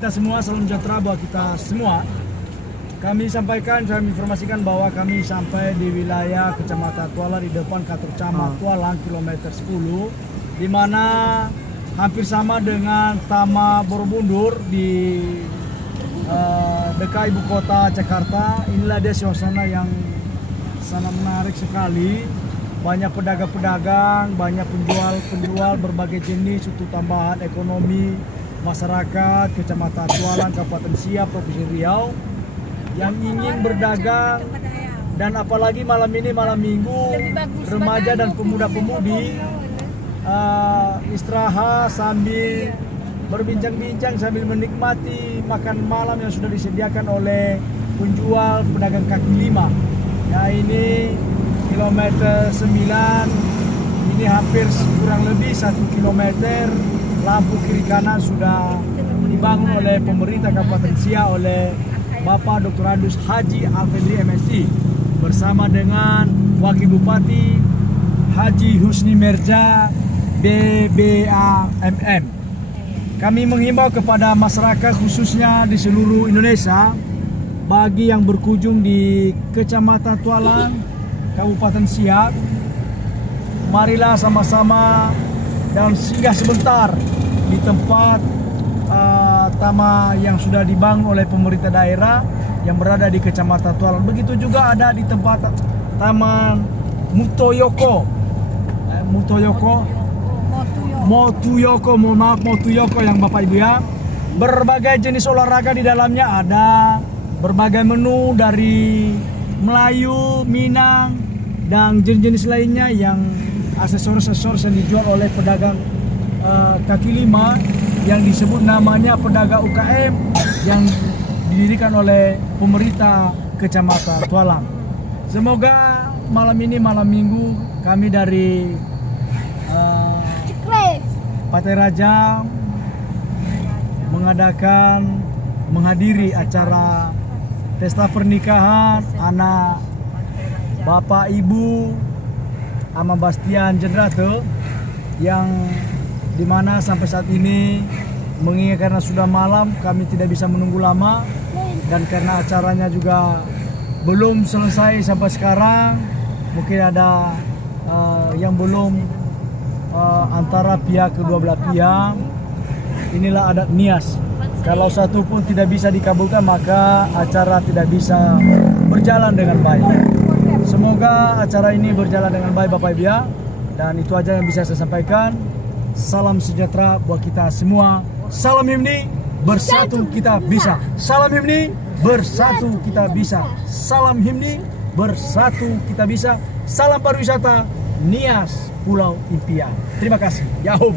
kita semua, salam sejahtera buat kita semua. Kami informasikan bahwa kami sampai di wilayah Kecamatan Tualang di depan kantor Camat Tualang kilometer 10, di mana hampir sama dengan Taman Borobudur di dekat ibu kota Jakarta. Inilah dia suasana yang sangat menarik sekali. Banyak pedagang-pedagang, banyak penjual berbagai jenis untuk tambahan ekonomi masyarakat Kecamatan Tualang, Kabupaten Siak, Provinsi Riau yang ingin berdagang. Dan apalagi malam ini malam Minggu, remaja dan pemuda-pemudi istirahat sambil berbincang-bincang, sambil menikmati makan malam yang sudah disediakan oleh penjual pedagang kaki lima. Nah, ini kilometer 9, ini hampir kurang lebih 1 kilometer. Lampu kiri kanan sudah dibangun oleh pemerintah Kabupaten Siak oleh Bapak Dr. Andus Haji Alfedri MSI bersama dengan Wakil Bupati Haji Husni Merja BBAMM. Kami menghimbau kepada masyarakat khususnya di seluruh Indonesia, bagi yang berkunjung di Kecamatan Tualang, Kabupaten Siak, marilah sama-sama dan singgah sebentar di tempat taman yang sudah dibangun oleh pemerintah daerah yang berada di Kecamatan Tualang. Begitu juga ada di tempat Taman Motuyoko, yang Bapak Ibu ya. Berbagai jenis olahraga di dalamnya ada, berbagai menu dari Melayu, Minang, dan jenis-jenis lainnya yang aksesoris-aksesoris yang dijual oleh pedagang kaki lima yang disebut namanya pedagang UKM yang didirikan oleh pemerintah Kecamatan Tualang. Semoga malam ini malam Minggu kami dari Pantai Raja menghadiri acara pesta pernikahan anak Bapak Ibu Ama Bastian Jendrate, yang dimana sampai saat ini mengingat karena sudah malam kami tidak bisa menunggu lama, dan karena acaranya juga belum selesai sampai sekarang, mungkin ada yang belum antara pihak kedua belah pihak. Inilah adat nias. Kalau satu pun tidak bisa dikabulkan, maka acara tidak bisa berjalan dengan baik. Semoga acara ini berjalan dengan baik Bapak Ibu ya. Dan itu aja yang bisa saya sampaikan. Salam sejahtera buat kita semua. Salam Himni, bersatu kita bisa. Salam Himni, bersatu kita bisa. Salam Himni, bersatu kita bisa. Salam pariwisata Nias Pulau Impian. Terima kasih. Yahoo.